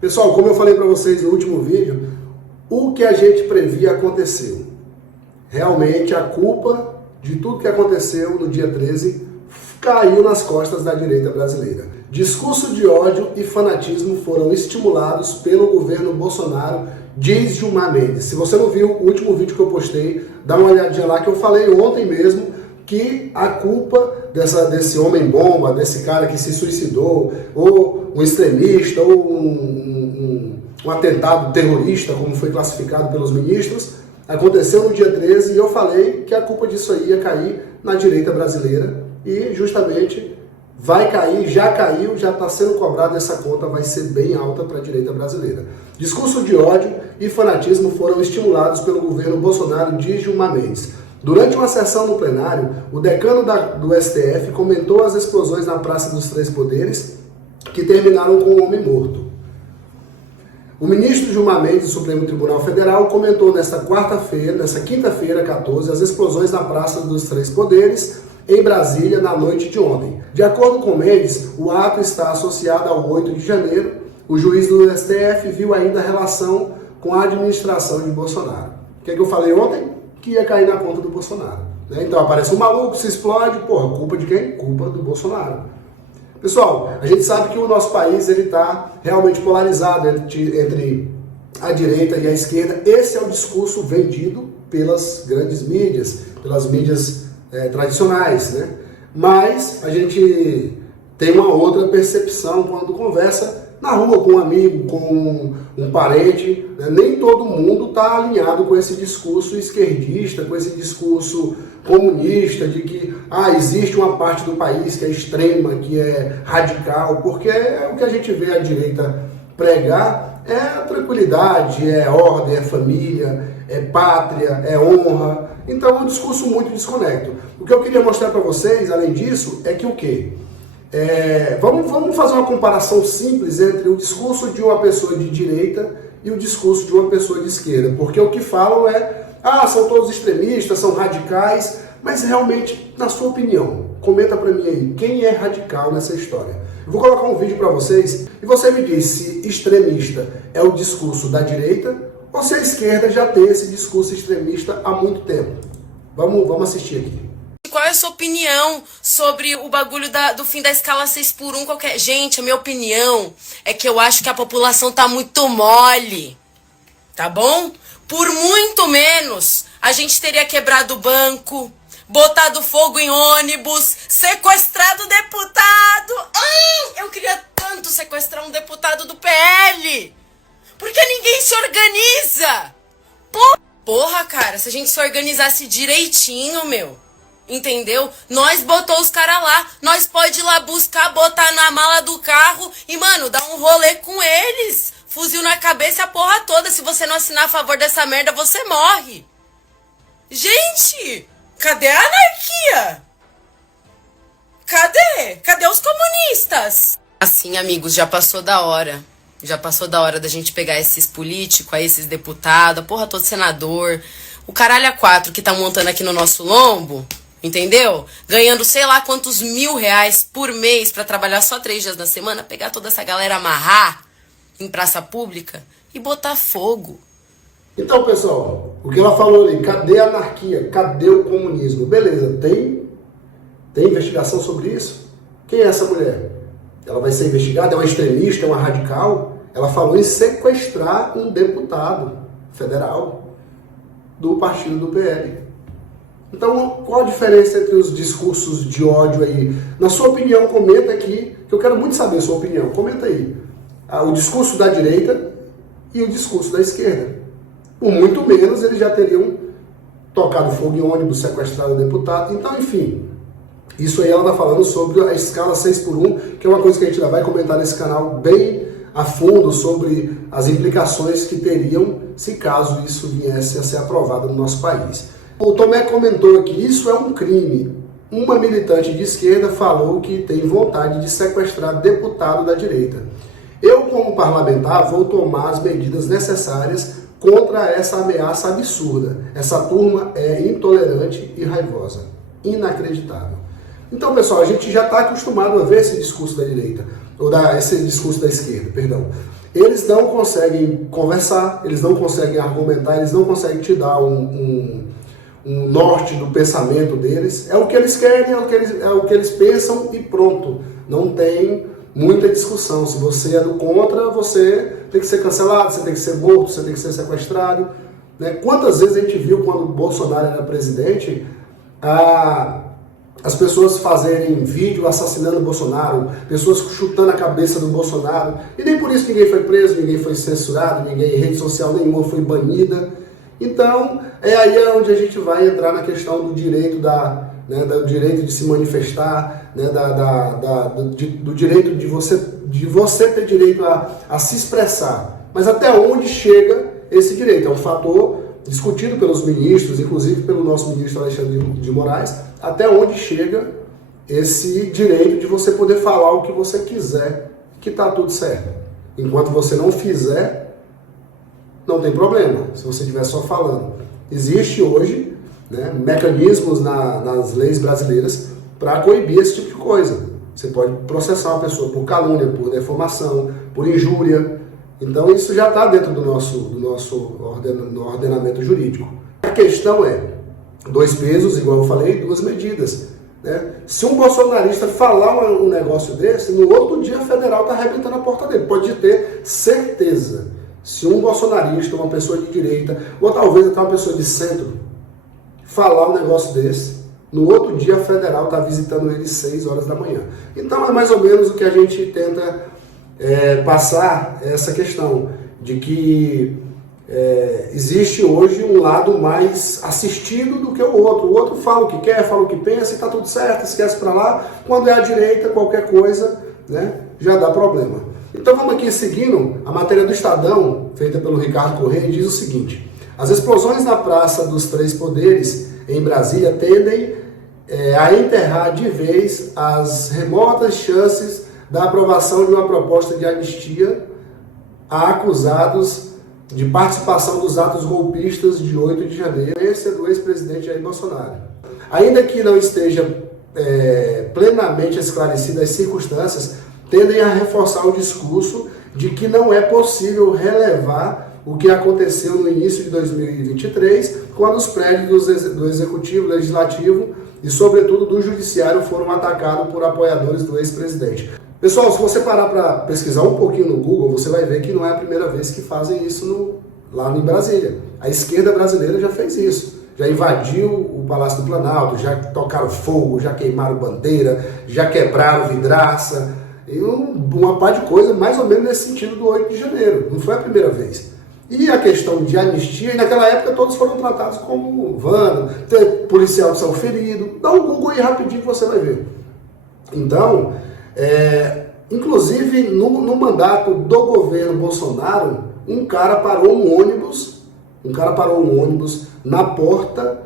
Pessoal, como eu falei para vocês no último vídeo, o que a gente previa aconteceu. Realmente a culpa de tudo que aconteceu no dia 13 caiu nas costas da direita brasileira. Discurso de ódio e fanatismo foram estimulados pelo governo Bolsonaro, diz Gilmar Mendes. Se você não viu o último vídeo que eu postei, dá uma olhadinha lá que eu falei ontem mesmo que a culpa desse homem-bomba, desse cara que se suicidou, ou um extremista, ou um atentado terrorista, como foi classificado pelos ministros, aconteceu no dia 13 e eu falei que a culpa disso aí ia cair na direita brasileira e justamente vai cair, já caiu, já está sendo cobrado, essa conta vai ser bem alta para a direita brasileira. Discurso de ódio e fanatismo foram estimulados pelo governo Bolsonaro, diz Gilmar Mendes. Durante uma sessão no plenário, o decano do STF comentou as explosões na Praça dos Três Poderes que terminaram com um homem morto. O ministro Gilmar Mendes do Supremo Tribunal Federal comentou nesta quinta-feira, 14, as explosões na Praça dos Três Poderes, em Brasília, na noite de ontem. De acordo com Mendes, o ato está associado ao 8 de janeiro. O juiz do STF viu ainda a relação com a administração de Bolsonaro. O que eu falei ontem? Que ia cair na conta do Bolsonaro. Então aparece um maluco, se explode, porra, culpa de quem? Culpa do Bolsonaro. Pessoal, a gente sabe que o nosso país está realmente polarizado entre a direita e a esquerda. Esse é o discurso vendido pelas grandes mídias, pelas mídias tradicionais, né? Mas a gente tem uma outra percepção quando conversa na rua com um amigo, com um parente, né? Nem todo mundo está alinhado com esse discurso esquerdista, com esse discurso comunista de que existe uma parte do país que é extrema, que é radical, porque o que a gente vê a direita pregar é tranquilidade, é ordem, é família, é pátria, é honra. Então é um discurso muito desconecto. O que eu queria mostrar para vocês, além disso, é que o quê? Vamos fazer uma comparação simples entre o discurso de uma pessoa de direita e o discurso de uma pessoa de esquerda, porque o que falam são todos extremistas, são radicais, mas realmente, na sua opinião, comenta para mim aí, quem é radical nessa história? Eu vou colocar um vídeo para vocês e você me diz se extremista é o discurso da direita ou se a esquerda já tem esse discurso extremista há muito tempo. Vamos assistir aqui. Qual é a sua opinião sobre o bagulho do fim da escala 6x1? Gente, a minha opinião é que eu acho que a população tá muito mole, tá bom? Por muito menos, a gente teria quebrado o banco, botado fogo em ônibus, sequestrado deputado. Eu queria tanto sequestrar um deputado do PL. Porque ninguém se organiza. Porra, cara, se a gente se organizasse direitinho, entendeu? Nós botou os caras lá, nós pode ir lá buscar, botar na mala do carro e, mano, dar um rolê com eles. Fuzil na cabeça e a porra toda. Se você não assinar a favor dessa merda, você morre. Gente, cadê a anarquia? Cadê os comunistas? Assim, amigos, já passou da hora. Já passou da hora da gente pegar esses políticos, esses deputados, a porra toda, senador, o caralho a quatro que tá montando aqui no nosso lombo, entendeu? Ganhando sei lá quantos R$1.000 por mês pra trabalhar só 3 dias na semana, pegar toda essa galera, amarrar em praça pública e botar fogo. Então, pessoal, o que ela falou ali, cadê a anarquia? Cadê o comunismo? Beleza, tem investigação sobre isso? Quem é essa mulher? Ela vai ser investigada? É uma extremista? É uma radical? Ela falou em sequestrar um deputado federal do partido do PL. Então, qual a diferença entre os discursos de ódio aí? Na sua opinião, comenta aqui, que eu quero muito saber a sua opinião. Comenta aí. O discurso da direita e o discurso da esquerda. Por muito menos, eles já teriam tocado fogo em ônibus, sequestrado o deputado. Então, enfim, isso aí ela está falando sobre a escala 6x1, que é uma coisa que a gente já vai comentar nesse canal bem a fundo sobre as implicações que teriam se caso isso viesse a ser aprovado no nosso país. O Tomé comentou que isso é um crime. Uma militante de esquerda falou que tem vontade de sequestrar deputado da direita. Eu, como parlamentar, vou tomar as medidas necessárias contra essa ameaça absurda. Essa turma é intolerante e raivosa. Inacreditável. Então, pessoal, a gente já está acostumado a ver esse discurso da direita, esse discurso da esquerda, perdão. eles não conseguem conversar, eles não conseguem argumentar, eles não conseguem te dar um norte do pensamento deles. É o que eles querem, é o que eles pensam e pronto. Não tem muita discussão. Se você é do contra, você tem que ser cancelado, você tem que ser morto, você tem que ser sequestrado. Né? Quantas vezes a gente viu quando o Bolsonaro era presidente, as pessoas fazerem vídeo assassinando o Bolsonaro, pessoas chutando a cabeça do Bolsonaro, e nem por isso ninguém foi preso, ninguém foi censurado, rede social nenhuma foi banida. Então, é aí onde a gente vai entrar na questão do direito, do direito de se manifestar, né, do direito de você ter direito a se expressar. Mas até onde chega esse direito? É um fator discutido pelos ministros, inclusive pelo nosso ministro Alexandre de Moraes, até onde chega esse direito de você poder falar o que você quiser, que está tudo certo. Enquanto você não fizer, não tem problema, se você estiver só falando. Existe hoje, né, mecanismos nas leis brasileiras para coibir esse tipo de coisa. Você pode processar uma pessoa por calúnia, por defamação, por injúria. Então isso já está dentro do nosso ordenamento jurídico. A questão é, 2 pesos, igual eu falei, 2 medidas. Né? Se um bolsonarista falar um negócio desse, no outro dia a federal está arrebentando a porta dele. Pode ter certeza. Se um bolsonarista, uma pessoa de direita, ou talvez até uma pessoa de centro, falar um negócio desse, no outro dia a federal está visitando ele às 6 horas da manhã. Então é mais ou menos o que a gente tenta passar, essa questão de que existe hoje um lado mais assistido do que o outro. O outro fala o que quer, fala o que pensa e está tudo certo, esquece para lá. Quando é a direita, qualquer coisa, né, já dá problema. Então vamos aqui seguindo a matéria do Estadão, feita pelo Ricardo Corrêa, diz o seguinte: as explosões na Praça dos Três Poderes, em Brasília, tendem a enterrar de vez as remotas chances da aprovação de uma proposta de anistia a acusados de participação dos atos golpistas de 8 de janeiro, esse é do ex-presidente Jair Bolsonaro. Ainda que não esteja plenamente esclarecidas as circunstâncias, tendem a reforçar o discurso de que não é possível relevar o que aconteceu no início de 2023, quando os prédios do Executivo, Legislativo e, sobretudo, do Judiciário foram atacados por apoiadores do ex-presidente. Pessoal, se você parar para pesquisar um pouquinho no Google, você vai ver que não é a primeira vez que fazem isso lá em Brasília. A esquerda brasileira já fez isso. Já invadiu o Palácio do Planalto, já tocaram fogo, já queimaram bandeira, já quebraram vidraça, e uma par de coisa mais ou menos nesse sentido do 8 de janeiro. Não foi a primeira vez. E a questão de anistia, e naquela época todos foram tratados como vândalo, policial que saiu ferido. Dá um Google aí rapidinho que você vai ver. Então, inclusive no mandato do governo Bolsonaro, um cara parou um ônibus na porta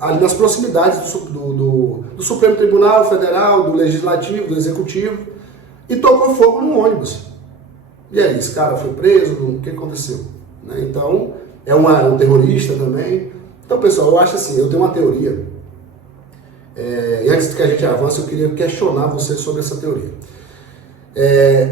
ali nas proximidades do Supremo Tribunal Federal, do Legislativo, do Executivo, e tocou fogo no ônibus. E aí, esse cara foi preso, o que aconteceu? Né? Então, é um terrorista também. Então, pessoal, eu acho assim, eu tenho uma teoria, e antes que a gente avance, eu queria questionar você sobre essa teoria.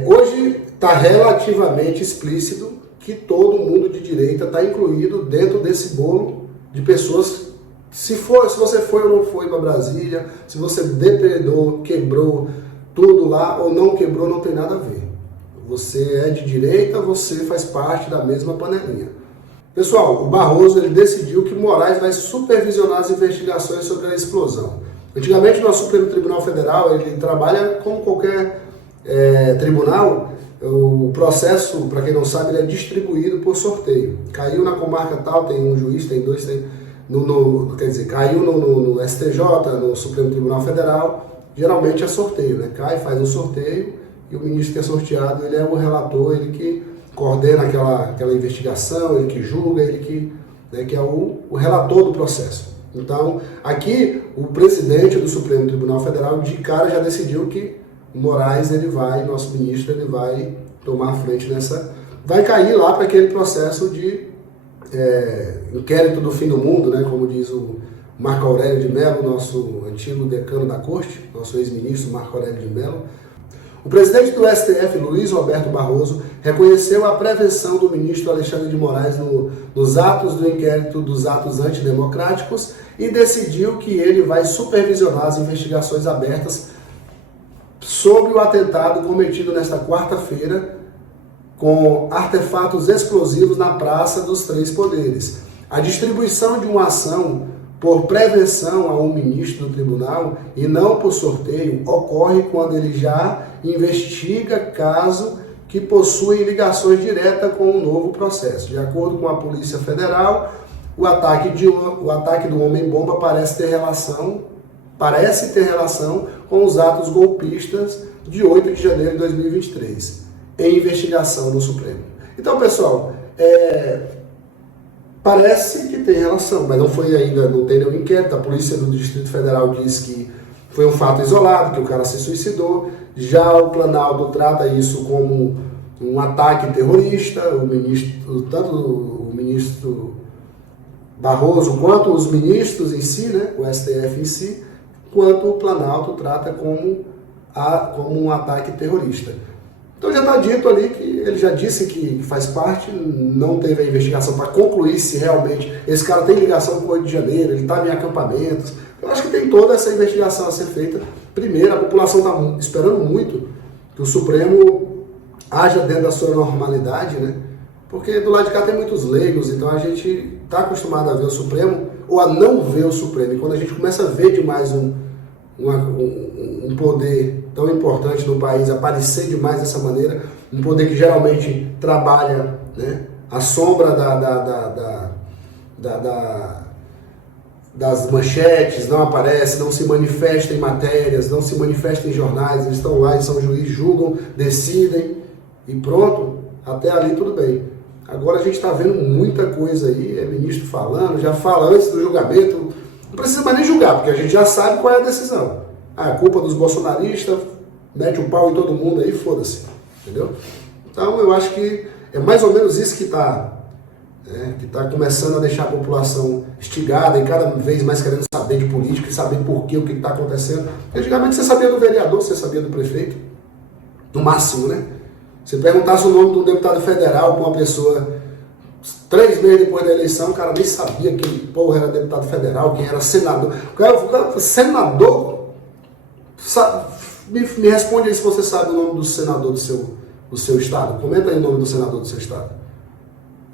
Hoje está relativamente explícito que todo mundo de direita está incluído dentro desse bolo de pessoas. Se você foi ou não foi para Brasília, se você depredou, quebrou tudo lá ou não quebrou, não tem nada a ver. Você é de direita, você faz parte da mesma panelinha. Pessoal, o Barroso ele decidiu que Moraes vai supervisionar as investigações sobre a explosão. Antigamente, o nosso Supremo Tribunal Federal ele trabalha como qualquer tribunal. O processo, para quem não sabe, ele é distribuído por sorteio. Caiu na comarca tal, tem um juiz, tem dois, caiu no STJ, no Supremo Tribunal Federal, geralmente é sorteio, né? Cai, faz um sorteio e o ministro que é sorteado, ele é o relator, ele que coordena aquela investigação, ele que julga, ele que é o relator do processo. Então, aqui, o presidente do Supremo Tribunal Federal, de cara, já decidiu que o Moraes, nosso ministro, ele vai tomar a frente vai cair lá para aquele processo de inquérito do fim do mundo, né, como diz o Marco Aurélio de Mello, nosso antigo decano da corte, nosso ex-ministro Marco Aurélio de Mello. O presidente do STF, Luiz Roberto Barroso, reconheceu a prevenção do ministro Alexandre de Moraes nos atos do inquérito dos atos antidemocráticos e decidiu que ele vai supervisionar as investigações abertas sobre o atentado cometido nesta quarta-feira com artefatos explosivos na Praça dos Três Poderes. A distribuição de uma ação por prevenção a um ministro do tribunal e não por sorteio ocorre quando ele já investiga caso que possuem ligações diretas com o novo processo. De acordo com a Polícia Federal, o ataque do homem-bomba parece ter relação com os atos golpistas de 8 de janeiro de 2023, em investigação no Supremo. Então, pessoal, parece que tem relação, mas não foi ainda, não tem nenhum inquérito. A Polícia do Distrito Federal diz que foi um fato isolado, que o cara se suicidou. Já o Planalto trata isso como um ataque terrorista. Tanto o ministro Barroso quanto os ministros em si, né, o STF em si, quanto o Planalto trata como um ataque terrorista. Então já está dito ali que ele já disse que faz parte, não teve a investigação para concluir se realmente esse cara tem ligação com o 8 de janeiro, ele estava em acampamentos. Eu acho que tem toda essa investigação a ser feita. Primeiro, a população está esperando muito que o Supremo haja dentro da sua normalidade, né? Porque do lado de cá tem muitos leigos, então a gente está acostumado a ver o Supremo ou a não ver o Supremo. E quando a gente começa a ver demais um poder tão importante no país aparecer demais dessa maneira, um poder que geralmente trabalha, né, à sombra das manchetes, não aparece, não se manifesta em matérias, não se manifesta em jornais, eles estão lá, eles são juízes, julgam, decidem e pronto, até ali tudo bem. Agora a gente está vendo muita coisa aí, ministro falando, já fala antes do julgamento, não precisa mais nem julgar, porque a gente já sabe qual é a decisão. A culpa dos bolsonaristas, mete o pau em todo mundo aí, foda-se, entendeu? Então eu acho que é mais ou menos isso que está começando a deixar a população instigada e cada vez mais querendo saber de política e saber por quê, o que está acontecendo. Antigamente você sabia do vereador, você sabia do prefeito, no máximo, né? Se perguntasse o nome de um deputado federal para uma pessoa 3 meses depois da eleição, o cara nem sabia quem porra era deputado federal, quem era senador. O cara senador? Me responde aí se você sabe o nome do senador do seu estado. Comenta aí o nome do senador do seu estado.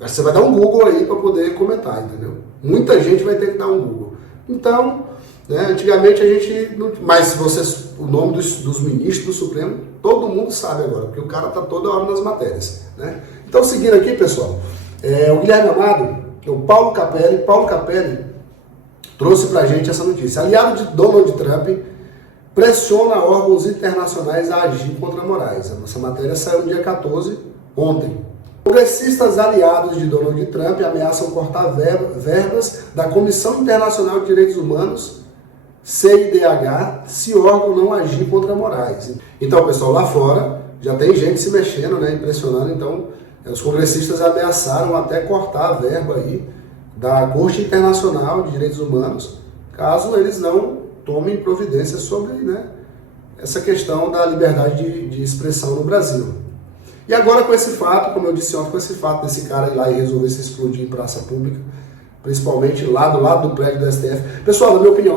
Acho que você vai dar um Google aí para poder comentar, entendeu? Muita gente vai ter que dar um Google. Então, né, antigamente a gente... Mas o nome dos ministros do Supremo, todo mundo sabe agora, porque o cara está toda hora nas matérias, né? Então, seguindo aqui, pessoal, o Guilherme Amado, o Paulo Capelli trouxe para a gente essa notícia. Aliado de Donald Trump pressiona órgãos internacionais a agir contra Moraes. A nossa matéria saiu no dia 14, ontem. Progressistas aliados de Donald Trump ameaçam cortar verbas da Comissão Internacional de Direitos Humanos, CIDH, se o órgão não agir contra Moraes. Então, pessoal, lá fora já tem gente se mexendo, né, impressionando. Então, os congressistas ameaçaram até cortar a verba aí da Corte Internacional de Direitos Humanos, caso eles não tomem providências sobre, né, essa questão da liberdade de expressão no Brasil. E agora com esse fato, como eu disse ontem, com esse fato desse cara ir lá e resolver se explodir em praça pública, principalmente lá do lado do prédio do STF. Pessoal, na minha opinião,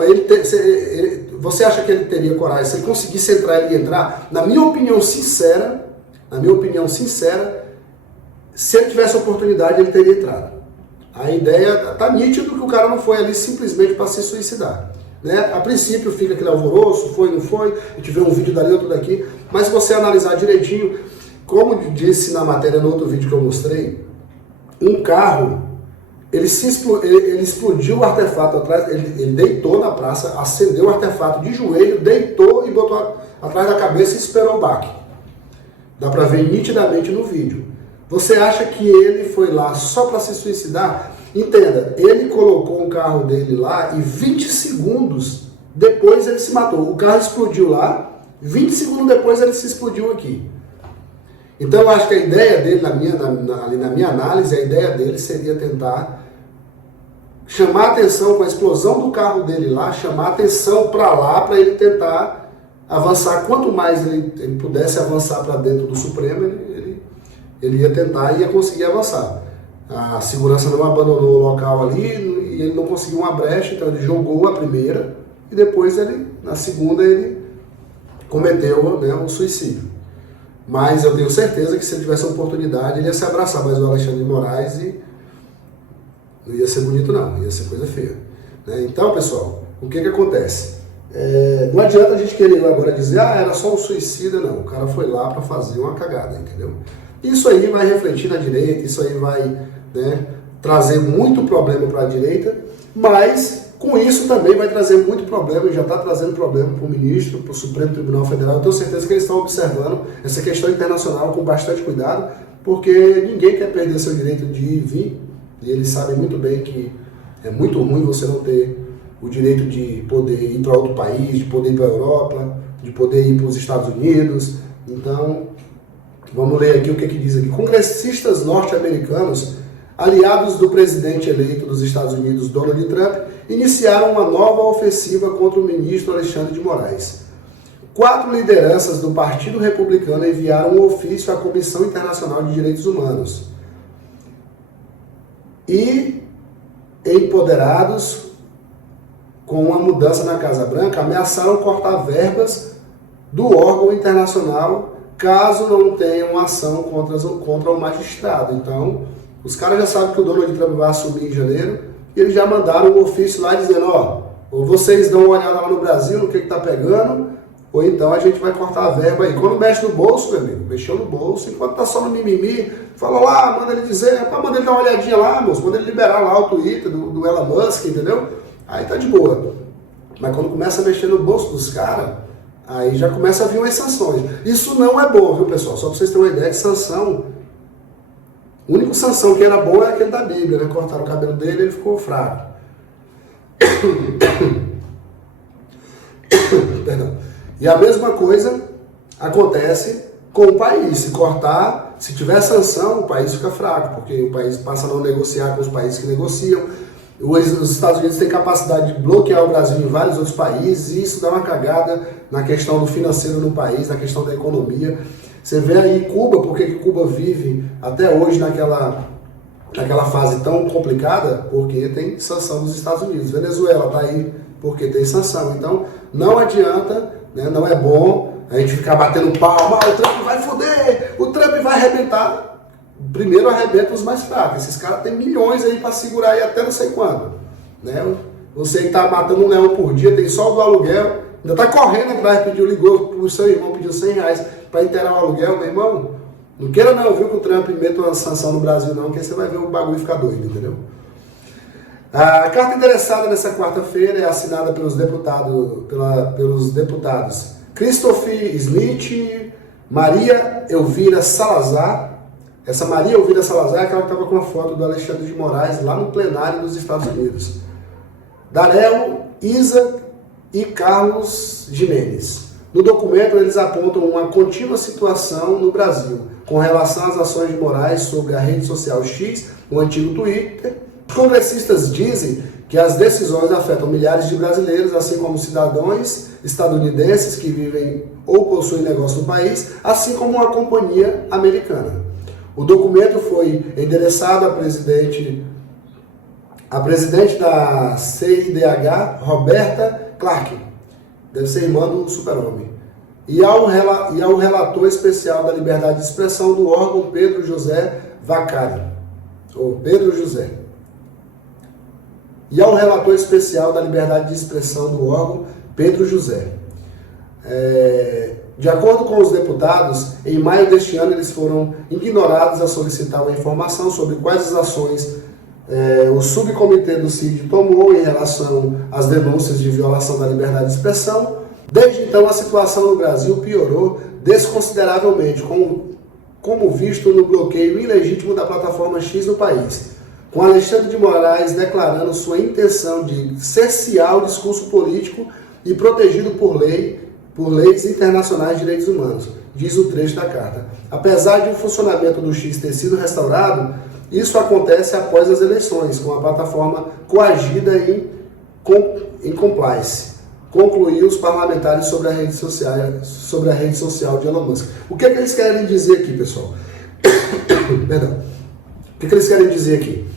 você acha que ele teria coragem? Se ele conseguisse entrar, ele ia entrar? Na minha opinião sincera, se ele tivesse oportunidade, ele teria entrado. A ideia, tá nítido que o cara não foi ali simplesmente para se suicidar. Né? A princípio fica aquele alvoroço, foi, não foi, a gente vê um vídeo dali, outro daqui, mas se você analisar direitinho, como disse na matéria no outro vídeo que eu mostrei, um carro, ele explodiu o artefato atrás, ele deitou na praça, acendeu o artefato de joelho, deitou e botou atrás da cabeça e esperou o baque. Dá para ver nitidamente no vídeo. Você acha que ele foi lá só para se suicidar? Entenda, ele colocou um carro dele lá e 20 segundos depois ele se matou. O carro explodiu lá, 20 segundos depois ele se explodiu aqui. Então eu acho que a ideia dele, na minha análise, a ideia dele seria tentar chamar a atenção com a explosão do carro dele lá, chamar a atenção para lá, para ele tentar avançar, quanto mais ele pudesse avançar para dentro do Supremo, ele ia tentar e ia conseguir avançar. A segurança não abandonou o local ali e ele não conseguiu uma brecha, então ele jogou a primeira e depois na segunda ele cometeu, né, um suicídio. Mas eu tenho certeza que se ele tivesse a oportunidade, ele ia se abraçar mais do Alexandre de Moraes e não ia ser bonito não, ia ser coisa feia. Né? Então, pessoal, o que acontece? Não adianta a gente querer agora dizer, era só um suicida, não. O cara foi lá para fazer uma cagada, entendeu? Isso aí vai refletir na direita, isso aí vai, né, trazer muito problema para a direita, mas com isso também vai trazer muito problema, e já está trazendo problema para o ministro, para o Supremo Tribunal Federal. Eu tenho certeza que eles estão observando essa questão internacional com bastante cuidado, porque ninguém quer perder seu direito de ir e vir, e eles sabem muito bem que é muito ruim você não ter o direito de poder ir para outro país, de poder ir para a Europa, de poder ir para os Estados Unidos. Então, vamos ler aqui o que diz aqui. Congressistas norte-americanos, aliados do presidente eleito dos Estados Unidos, Donald Trump, iniciaram uma nova ofensiva contra o ministro Alexandre de Moraes. 4 lideranças do Partido Republicano enviaram um ofício à Comissão Internacional de Direitos Humanos. E, empoderados com a mudança na Casa Branca, ameaçaram cortar verbas do órgão internacional caso não tenham ação contra o magistrado. Então, os caras já sabem que o Donald Trump vai assumir em janeiro, e eles já mandaram um ofício lá dizendo, ou vocês dão uma olhada lá no Brasil, no que está pegando, ou então a gente vai cortar a verba aí. Quando mexe no bolso, meu amigo, mexeu no bolso, enquanto tá só no mimimi, fala lá, manda ele dizer, manda ele dar uma olhadinha lá, moço, manda ele liberar lá o Twitter do Elon Musk, entendeu? Aí tá de boa. Mas quando começa a mexer no bolso dos caras, aí já começa a vir umas sanções. Isso não é bom, viu, pessoal? Só para vocês terem uma ideia de sanção. O único sanção que era boa é aquele da Bíblia, né? Cortaram o cabelo dele e ele ficou fraco. Perdão. E a mesma coisa acontece com o país. Se cortar, se tiver sanção, o país fica fraco, porque o país passa a não negociar com os países que negociam. Os Estados Unidos têm capacidade de bloquear o Brasil em vários outros países, e isso dá uma cagada na questão do financeiro no país, na questão da economia. Você vê aí Cuba, porque Cuba vive até hoje naquela fase tão complicada, porque tem sanção dos Estados Unidos. Venezuela está aí porque tem sanção. Então, não adianta, né, não é bom a gente ficar batendo palma, o Trump vai foder, o Trump vai arrebentar. Primeiro arrebenta os mais fracos. Esses caras têm milhões aí para segurar aí até não sei quando. Né? Você que está matando um leão por dia, tem só o do aluguel, ainda está correndo atrás, ligou para o seu irmão, pediu R$100 para inteirar o aluguel, meu irmão. Não queira não, viu, que o Trump meta uma sanção no Brasil não, que aí você vai ver o bagulho ficar doido, entendeu? A carta interessada nessa quarta-feira é assinada pelos deputados Christopher Smith, Maria Elvira Salazar. Essa Maria Elvira Salazar é aquela que estava com a foto do Alexandre de Moraes lá no plenário dos Estados Unidos. Darel, Isa e Carlos Jimenez. No documento, eles apontam uma contínua situação no Brasil com relação às ações de Moraes sobre a rede social X, o antigo Twitter. Os congressistas dizem que as decisões afetam milhares de brasileiros, assim como cidadãos estadunidenses que vivem ou possuem negócio no país, assim como uma companhia americana. O documento foi endereçado à presidente da CIDH, Roberta Clark, deve ser irmã do Super-Homem, e ao relator especial da liberdade de expressão do órgão, Pedro José Vacari, ou Pedro José. E ao relator especial da liberdade de expressão do órgão, Pedro José. De acordo com os deputados, em maio deste ano eles foram ignorados a solicitar uma informação sobre quais as ações o subcomitê do CID tomou em relação às denúncias de violação da liberdade de expressão. Desde então, a situação no Brasil piorou desconsideravelmente, como visto no bloqueio ilegítimo da plataforma X no país, com Alexandre de Moraes declarando sua intenção de cercear o discurso político e protegido por leis internacionais de direitos humanos, diz o trecho da carta. Apesar de o funcionamento do X ter sido restaurado, isso acontece após as eleições, com a plataforma coagida em compliance, concluiu os parlamentares sobre a rede social de Elon Musk. O que é que eles querem dizer aqui, pessoal? Perdão. O que é que eles querem dizer aqui?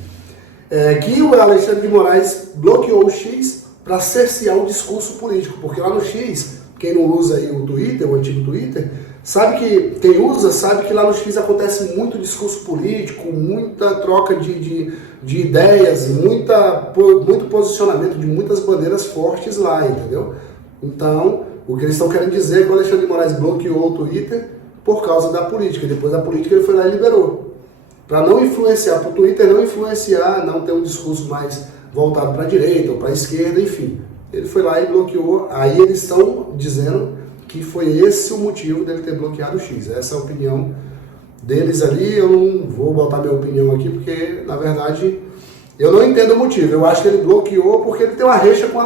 Que o Alexandre de Moraes bloqueou o X para cercear o discurso político, porque lá no X, quem não usa aí o Twitter, o antigo Twitter, sabe que quem usa sabe que lá no X acontece muito discurso político, muita troca de ideias, muito posicionamento de muitas bandeiras fortes lá, entendeu? Então, o que eles estão querendo dizer é que o Alexandre de Moraes bloqueou o Twitter por causa da política. Depois da política ele foi lá e liberou. Para não influenciar, para o Twitter não influenciar, não ter um discurso mais voltado para a direita ou para a esquerda, enfim. Ele foi lá e bloqueou. Aí eles estão dizendo que foi esse o motivo dele ter bloqueado o X. Essa é a opinião deles ali. Eu não vou botar minha opinião aqui porque, na verdade, eu não entendo o motivo. Eu acho que ele bloqueou porque ele tem uma rixa com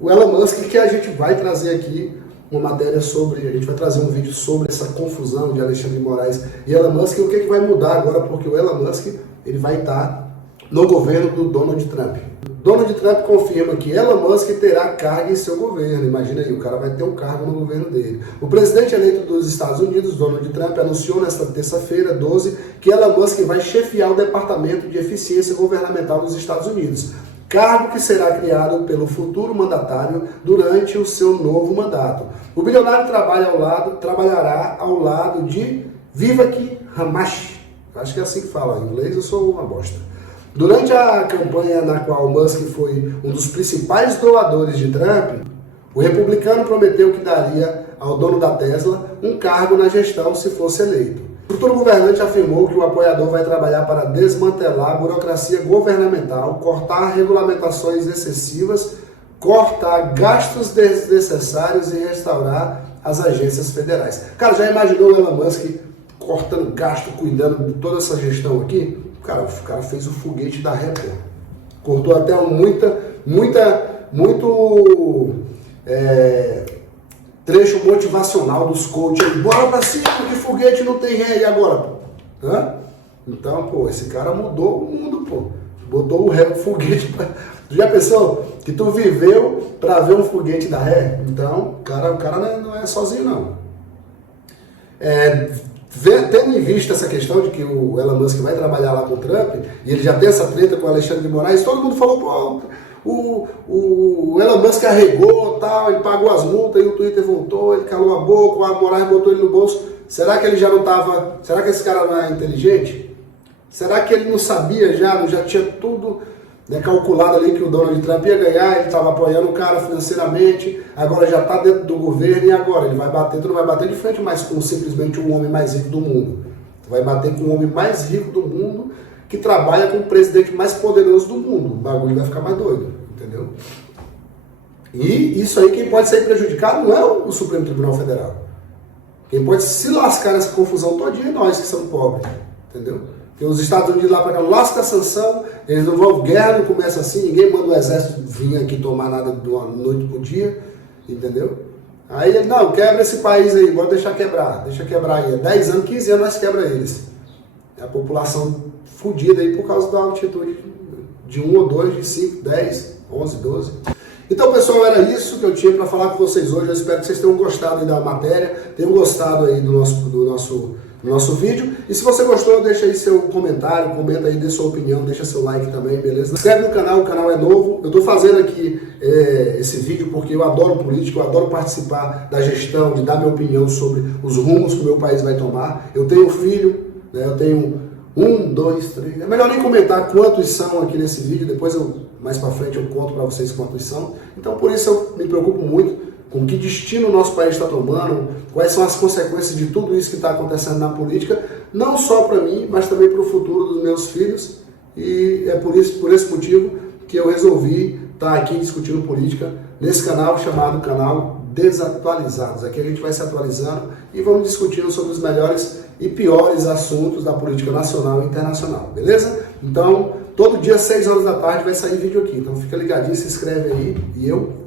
o Elon Musk, que a gente vai trazer aqui uma matéria sobre, a gente vai trazer um vídeo sobre essa confusão de Alexandre de Moraes e Elon Musk e o que vai mudar agora, porque o Elon Musk ele vai estar no governo do Donald Trump. Donald Trump confirma que Elon Musk terá cargo em seu governo. Imagina aí, o cara vai ter um cargo no governo dele. O presidente eleito dos Estados Unidos, Donald Trump, anunciou nesta terça-feira, 12, que Elon Musk vai chefiar o Departamento de Eficiência Governamental dos Estados Unidos, cargo que será criado pelo futuro mandatário durante o seu novo mandato. O bilionário trabalhará ao lado de Vivek Ramaswamy. Acho que é assim que fala. Em inglês eu sou uma bosta. Durante a campanha na qual Musk foi um dos principais doadores de Trump, o republicano prometeu que daria ao dono da Tesla um cargo na gestão se fosse eleito. O futuro governante afirmou que o apoiador vai trabalhar para desmantelar a burocracia governamental, cortar regulamentações excessivas, cortar gastos desnecessários e restaurar as agências federais. Cara, já imaginou o Elon Musk cortando gasto, cuidando de toda essa gestão aqui? Cara, o cara fez o foguete da ré, pô. Cortou até muito trecho motivacional dos coaches. Bora pra cima, que foguete não tem ré. E agora, pô? Hã? Então, pô, esse cara mudou o mundo, pô. Botou o foguete pra... Tu já pensou que tu viveu pra ver um foguete da ré? Então, o cara não é sozinho, não. Tendo em vista essa questão de que o Elon Musk vai trabalhar lá com o Trump, e ele já tem essa treta com o Alexandre de Moraes, todo mundo falou, pô, o Elon Musk arregou, tal, ele pagou as multas, e o Twitter voltou, ele calou a boca, o Moraes botou ele no bolso. Será que ele já não estava... Será que esse cara não é inteligente? Será que ele não sabia já tinha tudo calculado ali que o Donald Trump ia ganhar, ele estava apoiando o cara financeiramente, agora já está dentro do governo, e agora? Ele vai bater, tu não vai bater de frente mais com simplesmente o homem mais rico do mundo. Tu vai bater com o homem mais rico do mundo, que trabalha com o presidente mais poderoso do mundo. O bagulho vai ficar mais doido, entendeu? E isso aí, quem pode sair prejudicado não é o Supremo Tribunal Federal. Quem pode se lascar nessa confusão todinha é nós que somos pobres, entendeu? Porque os Estados Unidos lá para cá lasca a sanção, eles não vão, guerra não começa assim, ninguém manda o exército vir aqui tomar nada de uma noite pro dia, entendeu? Aí ele, não, quebra esse país aí, bora deixa quebrar aí, 10 anos, 15 anos nós quebra eles. É a população fodida aí por causa da altitude de 1 ou 2, de 5, 10, 11, 12. Então, pessoal, era isso que eu tinha para falar com vocês hoje. Eu espero que vocês tenham gostado aí da matéria, tenham gostado aí do nosso vídeo. E se você gostou, deixa aí seu comentário, comenta aí, dê sua opinião, deixa seu like também, beleza? Se inscreve no canal, o canal é novo. Eu estou fazendo aqui esse vídeo porque eu adoro política, eu adoro participar da gestão, de dar minha opinião sobre os rumos que o meu país vai tomar. Eu tenho filho, né? Eu tenho 1, 2, 3... É melhor nem comentar quantos são aqui nesse vídeo, depois mais pra frente eu conto para vocês quantos são. Então por isso eu me preocupo muito com que destino o nosso país está tomando, quais são as consequências de tudo isso que está acontecendo na política, não só para mim, mas também para o futuro dos meus filhos. E é por esse motivo que eu resolvi estar aqui discutindo política nesse canal chamado Canal Desatualizados. Aqui a gente vai se atualizando e vamos discutindo sobre os melhores e piores assuntos da política nacional e internacional, beleza? Então, todo dia, 6 horas da tarde, vai sair vídeo aqui. Então fica ligadinho, se inscreve aí e eu